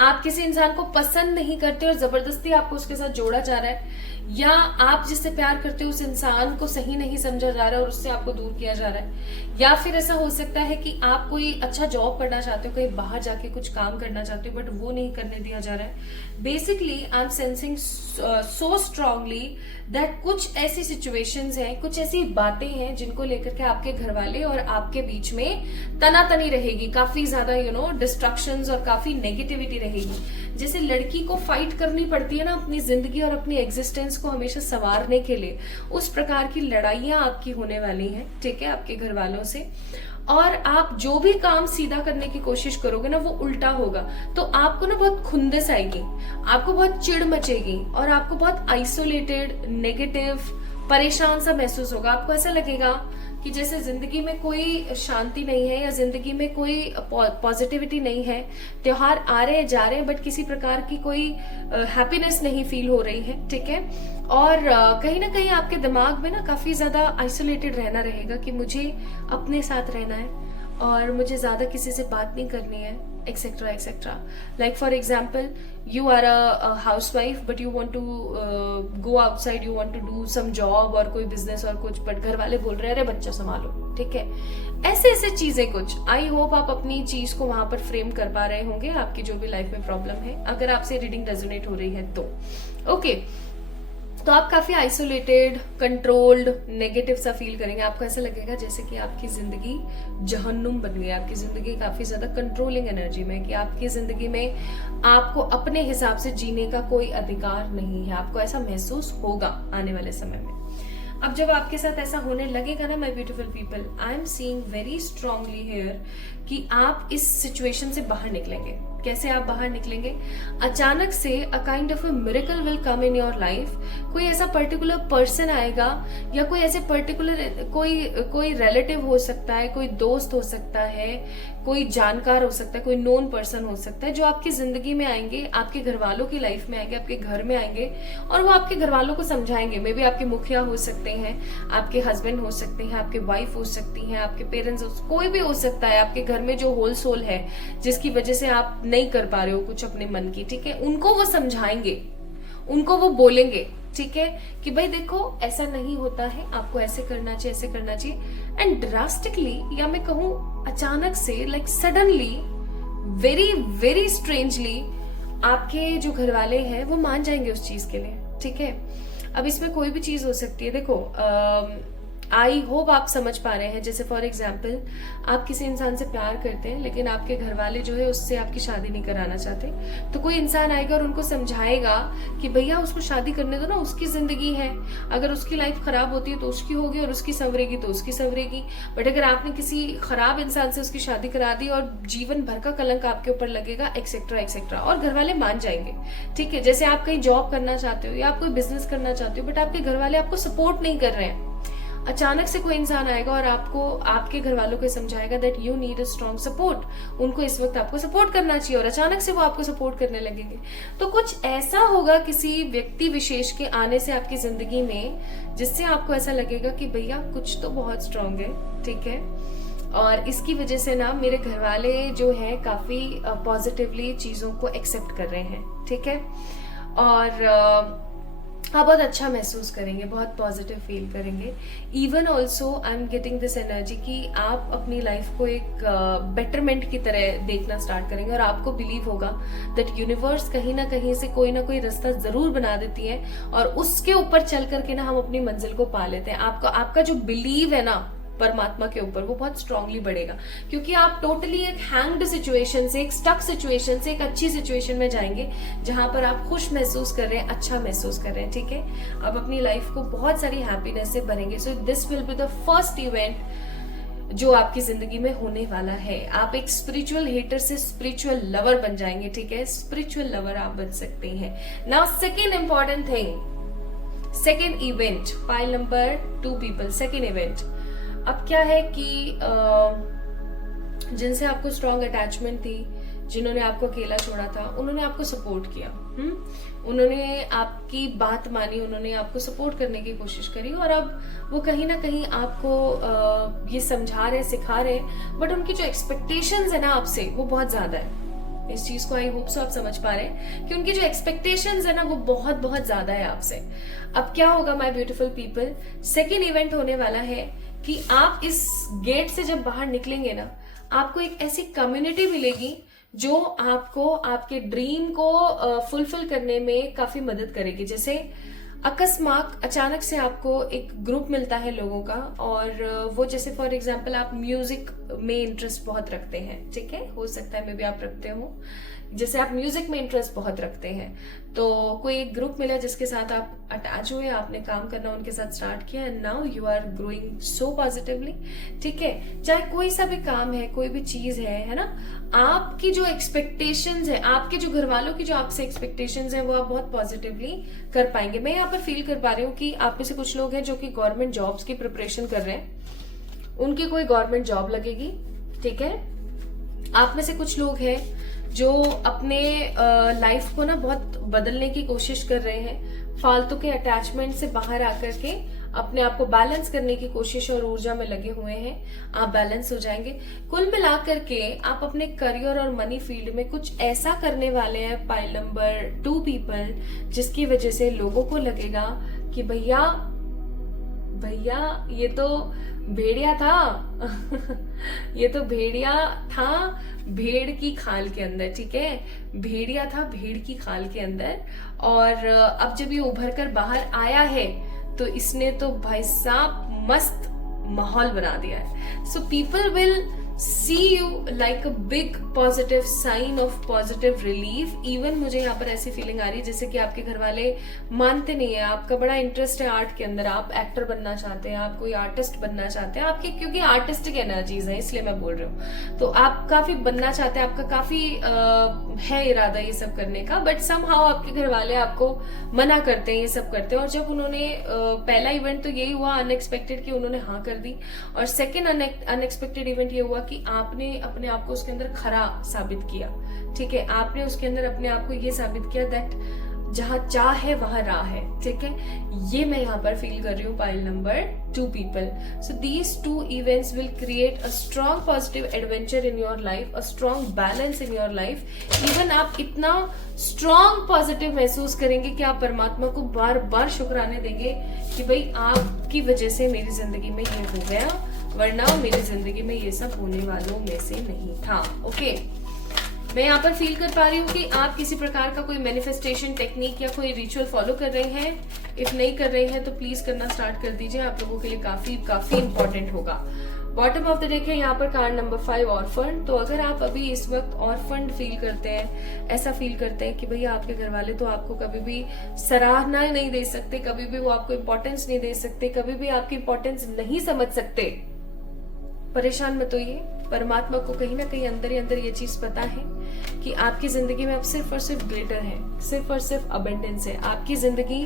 आप किसी इंसान को पसंद नहीं करते और जबरदस्ती आपको उसके साथ जोड़ा जा रहा है, या आप जिससे प्यार करते हो उस इंसान को सही नहीं समझा जा रहा है और उससे आपको दूर किया जा रहा है, या फिर ऐसा हो सकता है कि आप कोई अच्छा जॉब करना चाहते हो, कहीं बाहर जाके कुछ काम करना चाहते हो बट वो नहीं करने दिया जा रहा है। Basically I am sensing so strongly that कुछ ऐसी सिचुएशंस हैं, कुछ ऐसी बातें हैं जिनको लेकर के आपके घर वाले और आपके बीच में तनातनी रहेगी, काफी ज्यादा डिस्ट्रक्शंस और काफी नेगेटिविटी रहेगी। जैसे लड़की को फाइट करनी पड़ती है ना अपनी जिंदगी और अपनी एग्जिस्टेंस को हमेशा संवारने के लिए, उस प्रकार की लड़ाइयां आपकी होने वाली हैं, ठीक है, आपके घर वालों से। और आप जो भी काम सीधा करने की कोशिश करोगे ना वो उल्टा होगा, तो आपको ना बहुत खुंदस आएगी, आपको बहुत चिढ़ मचेगी और आपको बहुत आइसोलेटेड, नेगेटिव, परेशान सा महसूस होगा। आपको ऐसा लगेगा कि जैसे जिंदगी में कोई शांति नहीं है या जिंदगी में कोई पॉजिटिविटी नहीं है। त्योहार आ रहे हैं जा रहे हैं बट किसी प्रकार की कोई हैप्पीनेस नहीं फील हो रही है, ठीक है। और कहीं ना कहीं आपके दिमाग में ना काफी ज्यादा आइसोलेटेड रहना रहेगा कि मुझे अपने साथ रहना है और मुझे ज्यादा किसी से बात नहीं करनी है, etcetera etcetera. Like for example, you are a housewife but you want to go outside, you want to do some job और कोई बिजनेस और कुछ, बट घर वाले बोल रहे हैं अरे बच्चा संभालो, ठीक है। ऐसे ऐसे चीजें कुछ, आई होप आप अपनी चीज को वहां पर फ्रेम कर पा रहे होंगे, आपकी जो भी लाइफ में प्रॉब्लम है। अगर आपसे रीडिंग रेजोनेट हो रही है तो ओके, तो आप काफी आइसोलेटेड, कंट्रोल्ड, नेगेटिव सा फील करेंगे। आपको ऐसा लगेगा जैसे कि आपकी जिंदगी जहन्नुम बन गई, आपकी जिंदगी काफी ज्यादा कंट्रोलिंग एनर्जी में, कि आपकी जिंदगी में आपको अपने हिसाब से जीने का कोई अधिकार नहीं है। आपको ऐसा महसूस होगा आने वाले समय में। अब जब आपके साथ ऐसा होने लगेगा ना my beautiful people, I am seeing very strongly here कि आप इस सिचुएशन से बाहर निकलेंगे। कैसे आप बाहर निकलेंगे? अचानक से a kind of a miracle will come in your life. कोई ऐसा पर्टिकुलर पर्सन आएगा या कोई ऐसे पर्टिकुलर कोई रिलेटिव हो सकता है, कोई दोस्त हो सकता है, कोई जानकार हो सकता है, कोई नोन पर्सन हो सकता है, जो आपकी जिंदगी में आएंगे, आपके घर वालों की लाइफ में आएंगे, आपके घर में आएंगे और वो आपके घर वालों को समझाएंगे। मे बी आपके मुखिया हो सकते हैं, आपके हस्बैंड हो सकते हैं, आपके वाइफ हो सकती हैं, आपके पेरेंट्स, कोई भी हो सकता है, आपके घर में जो होल सोल है जिसकी वजह से आप नहीं कर पा रहे हो कुछ अपने मन की, ठीक है, उनको वो समझाएंगे, उनको वो बोलेंगे, ठीक है, कि भाई देखो ऐसा नहीं होता है, आपको ऐसे करना चाहिए, ऐसे करना चाहिए। एंड ड्रास्टिकली, या मैं कहूं अचानक से, like suddenly, very very strangely, आपके जो घर वाले हैं वो मान जाएंगे उस चीज के लिए, ठीक है। अब इसमें कोई भी चीज हो सकती है। देखो, आई होप आप समझ पा रहे हैं। जैसे फॉर एग्जाम्पल, आप किसी इंसान से प्यार करते हैं लेकिन आपके घर वाले जो है उससे आपकी शादी नहीं कराना चाहते, तो कोई इंसान आएगा और उनको समझाएगा कि भैया उसको शादी करने दो ना, उसकी जिंदगी है, अगर उसकी लाइफ खराब होती है तो उसकी होगी और उसकी संवरेगी तो उसकी संवरेगी। बट अगर आपने किसी खराब इंसान से उसकी शादी करा दी और जीवन भर का कलंक आपके ऊपर लगेगा, एक्सेट्रा एक्सेट्रा, और घर वाले मान जाएंगे, ठीक है। जैसे आप कहीं जॉब करना चाहते हो या आप कोई बिजनेस करना चाहते हो बट आपके घर वाले आपको सपोर्ट नहीं कर रहे हैं, अचानक से कोई इंसान आएगा और आपको, आपके घर वालों को समझाएगा that you need a strong support, उनको इस वक्त आपको सपोर्ट करना चाहिए, और अचानक से वो आपको सपोर्ट करने लगेंगे। तो कुछ ऐसा होगा किसी व्यक्ति विशेष के आने से आपकी जिंदगी में जिससे आपको ऐसा लगेगा कि भैया कुछ तो बहुत स्ट्रांग है, ठीक है, और इसकी वजह से ना मेरे घर वाले जो है काफी पॉजिटिवली चीजों को एक्सेप्ट कर रहे हैं, ठीक है, और आप बहुत अच्छा महसूस करेंगे, बहुत पॉजिटिव फील करेंगे। Even also I am getting this energy कि आप अपनी लाइफ को एक बेटरमेंट की तरह देखना स्टार्ट करेंगे और आपको बिलीव होगा दैट यूनिवर्स कहीं ना कहीं से कोई ना कोई रास्ता जरूर बना देती है और उसके ऊपर चल करके ना हम अपनी मंजिल को पा लेते हैं। आपका जो बिलीव है ना परमात्मा के ऊपर, वो बहुत स्ट्रांगली बढ़ेगा, क्योंकि आप टोटली एक हैंग्ड सिचुएशन से, एक स्टक सिचुएशन से एक अच्छी सिचुएशन में जाएंगे जहां पर आप खुश महसूस कर रहे हैं, अच्छा महसूस कर रहे हैं, ठीक है। आप अपनी लाइफ को बहुत सारी हैप्पीनेस से भरेंगे। So this will be the first event जो आपकी जिंदगी में होने वाला है। आप एक स्पिरिचुअल हेटर से स्पिरिचुअल लवर बन जाएंगे, ठीक है, स्पिरिचुअल लवर आप बन सकते हैं। Now second important thing, second event, pile number 2 people, second event. अब क्या है कि जिनसे आपको स्ट्रॉन्ग अटैचमेंट थी जिन्होंने आपको अकेला छोड़ा था, उन्होंने आपको सपोर्ट किया। उन्होंने आपकी बात मानी, उन्होंने आपको सपोर्ट करने की कोशिश करी, और अब वो कहीं ना कहीं आपको ये समझा रहे, सिखा रहे, बट उनकी जो एक्सपेक्टेशंस है ना आपसे, वो बहुत ज्यादा है। इस चीज को आई होप सो आप समझ पा रहे हैं कि उनकी जो एक्सपेक्टेशंस है ना, वो बहुत बहुत ज्यादा है आपसे। अब क्या होगा my beautiful people, second event होने वाला है कि आप इस गेट से जब बाहर निकलेंगे ना, आपको एक ऐसी कम्युनिटी मिलेगी जो आपको आपके ड्रीम को फुलफिल करने में काफी मदद करेगी। जैसे अकस्मात अचानक से आपको एक ग्रुप मिलता है लोगों का, और वो जैसे फॉर एग्जांपल आप म्यूजिक में इंटरेस्ट बहुत रखते हैं, ठीक है, हो सकता है मे भी आप रखते हो, जैसे आप म्यूजिक में इंटरेस्ट बहुत रखते हैं, तो कोई एक ग्रुप मिला जिसके साथ आप अटैच हुए, आपने काम करना उनके साथ स्टार्ट किया, and now you are growing so positively. ठीक है, चाहे कोई सा भी काम है, कोई भी चीज है ना, आपकी जो एक्सपेक्टेशंस है, आपके जो घर वालों की जो आपसे एक्सपेक्टेशंस है, वो आप बहुत पॉजिटिवली कर पाएंगे। मैं यहाँ पर फील कर पा रही हूँ कि आप में से कुछ लोग हैं जो कि गवर्नमेंट जॉब्स की प्रिपरेशन कर रहे हैं, उनकी कोई गवर्नमेंट जॉब लगेगी। ठीक है, आप में से कुछ लोग हैं जो अपने लाइफ को ना बहुत बदलने की कोशिश कर रहे हैं, फालतू के अटैचमेंट से बाहर आकर के अपने आप को बैलेंस करने की कोशिश और ऊर्जा में लगे हुए हैं। आप बैलेंस हो जाएंगे। कुल मिलाकर के आप अपने करियर और मनी फील्ड में कुछ ऐसा करने वाले हैं, पाइल नंबर 2 पीपल, जिसकी वजह से लोगों को लगेगा कि भैया ये तो भेड़िया था ये तो भेड़िया था भेड़ की खाल के अंदर। ठीक है, भेड़िया था भेड़ की खाल के अंदर, और अब जब ये उभर कर बाहर आया है तो इसने तो भाई साहब मस्त माहौल बना दिया है। So people will see you like a big positive sign of positive relief. Even मुझे यहाँ पर ऐसी फीलिंग आ रही है जैसे कि आपके घर वाले मानते नहीं है, आपका बड़ा इंटरेस्ट है आर्ट के अंदर, आप एक्टर बनना चाहते हैं, आप कोई आर्टिस्ट बनना चाहते हैं, आपके क्योंकि आर्टिस्टिक एनर्जीज है इसलिए मैं बोल रही हूँ, तो आप काफी बनना चाहते हैं, आपका काफी है इरादा ये सब करने का, बट समहाउ आपके घर वाले आपको मना करते हैं, ये सब करते हैं। और जब उन्होंने पहला इवेंट तो यही हुआ अनएक्सपेक्टेड कि उन्होंने हाँ कर दी, और सेकेंड अनएक्सपेक्टेड इवेंट ये हुआ कि आपने अपने आप को उसके अंदर खरा साबित किया। ठीक है, आपने उसके अंदर अपने आप को ये साबित किया दैट जहां चाह है वहां राह है। ठीक है, ये मैं यहाँ पर फील कर रही हूँ pile number 2 people. So these 2 events will create a strong positive adventure in your life, a strong balance in your life. Even आप इतना स्ट्रॉन्ग पॉजिटिव महसूस करेंगे कि आप परमात्मा को बार बार शुक्राने देंगे कि भाई आपकी वजह से मेरी जिंदगी में ये हो गया, वरना मेरी जिंदगी में ये सब होने वालों में से नहीं था। ओके, मैं यहाँ पर फील कर पा रही हूँ कि आप किसी प्रकार का कोई मैनिफेस्टेशन टेक्निक या कोई रिचुअल फॉलो कर रहे हैं। इफ नहीं कर रहे हैं तो प्लीज करना स्टार्ट कर दीजिए, आप लोगों के लिए काफी काफी इंपॉर्टेंट होगा। बॉटम ऑफ द डेक है यहाँ पर कार्ड नंबर 5 ऑर्फन। तो अगर आप अभी इस वक्त ऑर्फन फील करते हैं, ऐसा फील करते हैं कि भैया आपके घर वाले तो आपको कभी भी सराहना नहीं दे सकते, कभी भी वो आपको इम्पोर्टेंस नहीं दे सकते, कभी भी आपकी इम्पोर्टेंस नहीं समझ सकते, परेशान मत होइए। परमात्मा को कहीं ना कहीं अंदर ही अंदर ये चीज पता है कि आपकी जिंदगी में अब सिर्फ और सिर्फ ग्लिटर है, सिर्फ और सिर्फ अबंडेंस है। आपकी जिंदगी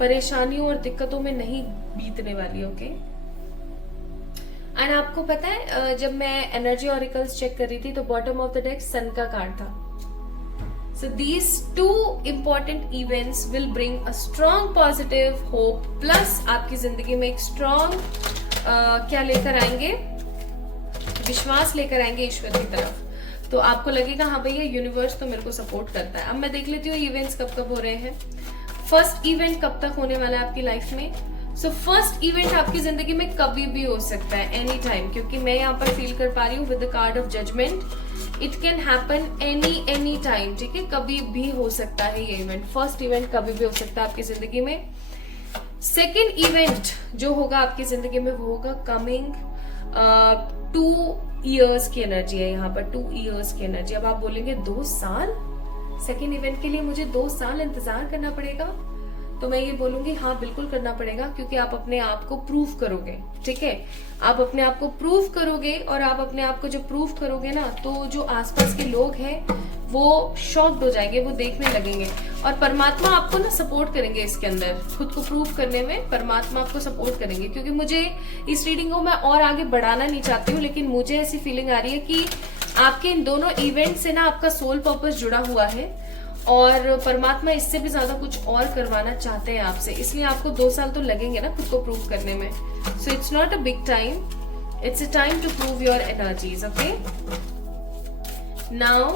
परेशानियों और दिक्कतों में नहीं बीतने वाली। ओके, एंड आपको पता है जब मैं एनर्जी ऑरिकल्स चेक कर रही थी तो बॉटम ऑफ द डेक सन का कार्ड था। So these 2 important events will bring a strong positive hope, plus आपकी जिंदगी में एक strong क्या लेकर आएंगे, विश्वास लेकर आएंगे ईश्वर की तरफ। तो आपको लगेगा हाँ भैया यूनिवर्स तो मेरे को सपोर्ट करता है। अब मैं देख लेती हूँ इवेंट्स कब कब हो रहे हैं। फर्स्ट इवेंट कब तक होने वाला है आपकी लाइफ में। सो फर्स्ट इवेंट आपकी जिंदगी में कभी भी हो सकता है, एनी टाइम, क्योंकि मैं यहाँ पर फील कर पा रही हूँ with the card of judgement, it can happen any time. ठीक है, कभी भी हो सकता है ये इवेंट। फर्स्ट इवेंट कभी भी हो सकता है आपकी जिंदगी में। सेकेंड इवेंट जो होगा आपकी जिंदगी में वो होगा कमिंग 2 इयर्स की एनर्जी है यहाँ पर, 2 इयर्स की एनर्जी। अब आप बोलेंगे 2 साल सेकेंड इवेंट के लिए मुझे 2 साल इंतजार करना पड़ेगा, तो मैं ये बोलूंगी हाँ बिल्कुल करना पड़ेगा, क्योंकि आप अपने आप को प्रूव करोगे। ठीक है, आप अपने आप को प्रूव करोगे, और आप अपने आप को जब प्रूव करोगे ना तो जो आसपास के लोग हैं वो शॉक्ड हो जाएंगे, वो देखने लगेंगे, और परमात्मा आपको ना सपोर्ट करेंगे इसके अंदर। खुद को प्रूव करने में परमात्मा आपको सपोर्ट करेंगे, क्योंकि मुझे इस रीडिंग को मैं और आगे बढ़ाना नहीं चाहती हूँ, लेकिन मुझे ऐसी फीलिंग आ रही है कि आपके इन दोनों इवेंट से ना आपका सोल पर्पस जुड़ा हुआ है और परमात्मा इससे भी ज्यादा कुछ और करवाना चाहते हैं आपसे, इसलिए आपको 2 साल तो लगेंगे ना खुद को प्रूव करने में. So it's not a big time, it's a time to prove your energies. Okay, now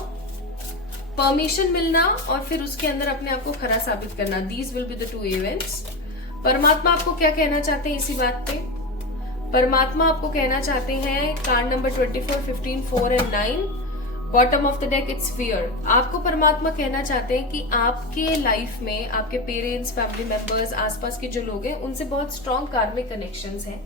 permission मिलना और फिर उसके अंदर अपने आप को खरा साबित करना, these will be the 2 events. परमात्मा आपको क्या कहना चाहते हैं इसी बात पे? परमात्मा आपको कहना चाहते हैं card number 24, 15, 4 and 9, bottom of the deck it's fear. आपको परमात्मा कहना चाहते हैं कि आपके लाइफ में आपके पेरेंट्स, फैमिली मेंबर्स, आसपास के जो लोग हैं उनसे बहुत स्ट्रॉन्ग कार्मिक कनेक्शंस हैं.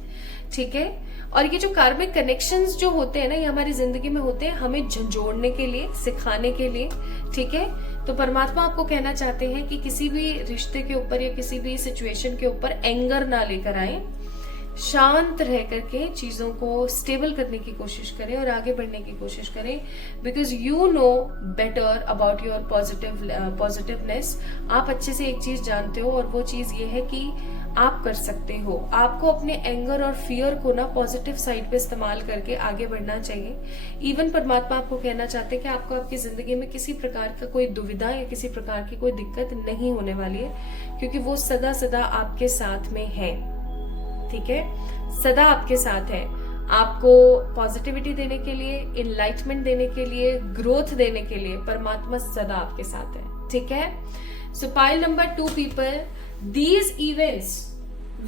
ठीक है, और ये जो कार्मिक कनेक्शंस जो होते हैं ना, ये हमारी जिंदगी में होते हैं हमें झंझोड़ने के लिए, सिखाने के लिए. ठीक है, तो परमात्मा आपको कहना चाहते हैं कि किसी भी रिश्ते के ऊपर या किसी भी सिचुएशन के ऊपर एंगर ना लेकर आए, शांत रह करके चीजों को स्टेबल करने की कोशिश करें और आगे बढ़ने की कोशिश करें. Because you know better about your positiveness. आप अच्छे से एक चीज जानते हो और वो चीज ये है कि आप कर सकते हो. आपको अपने एंगर और फियर को ना पॉजिटिव साइड पे इस्तेमाल करके आगे बढ़ना चाहिए. इवन परमात्मा आपको कहना चाहते हैं कि आपको आपकी जिंदगी में किसी प्रकार का कोई दुविधा या किसी प्रकार की कोई दिक्कत नहीं होने वाली है, क्योंकि वो सदा सदा आपके साथ में है. ठीक है, सदा आपके साथ है, आपको पॉजिटिविटी देने के लिए, इनलाइटमेंट देने के लिए, ग्रोथ देने के लिए परमात्मा सदा आपके साथ है. ठीक है, सो pile number 2 people, these events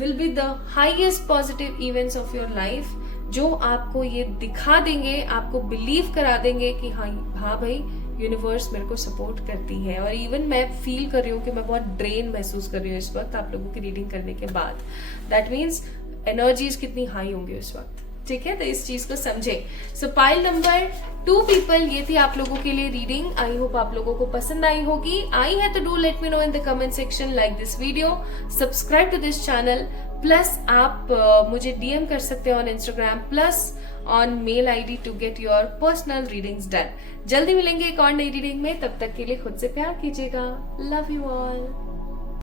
will be the highest positive events of your life, जो आपको ये दिखा देंगे, आपको बिलीव करा देंगे कि हाँ भाई यूनिवर्स मेरे को सपोर्ट करती है. और इवन मैं फील कर रही हूँ कि मैं बहुत ड्रेन महसूस कर रही हूँ इस वक्त आप लोगों की रीडिंग करने के बाद. दैट मीन्स एनर्जीज कितनी हाई होंगी उस वक्त. ठीक है, तो इस चीज को समझे. सो पाइल नंबर 2 पीपल, ये थी आप लोगों के लिए रीडिंग. आई होप आप लोगों को पसंद आई होगी. आई है तो do let me know in the comment section, like this video, subscribe to this channel, plus आप मुझे डीएम कर सकते हो on Instagram, plus on mail ID to get your personal readings done. जल्दी मिलेंगे एक और नई रीडिंग में, तब तक के लिए खुद से प्यार कीजिएगा. Love you all.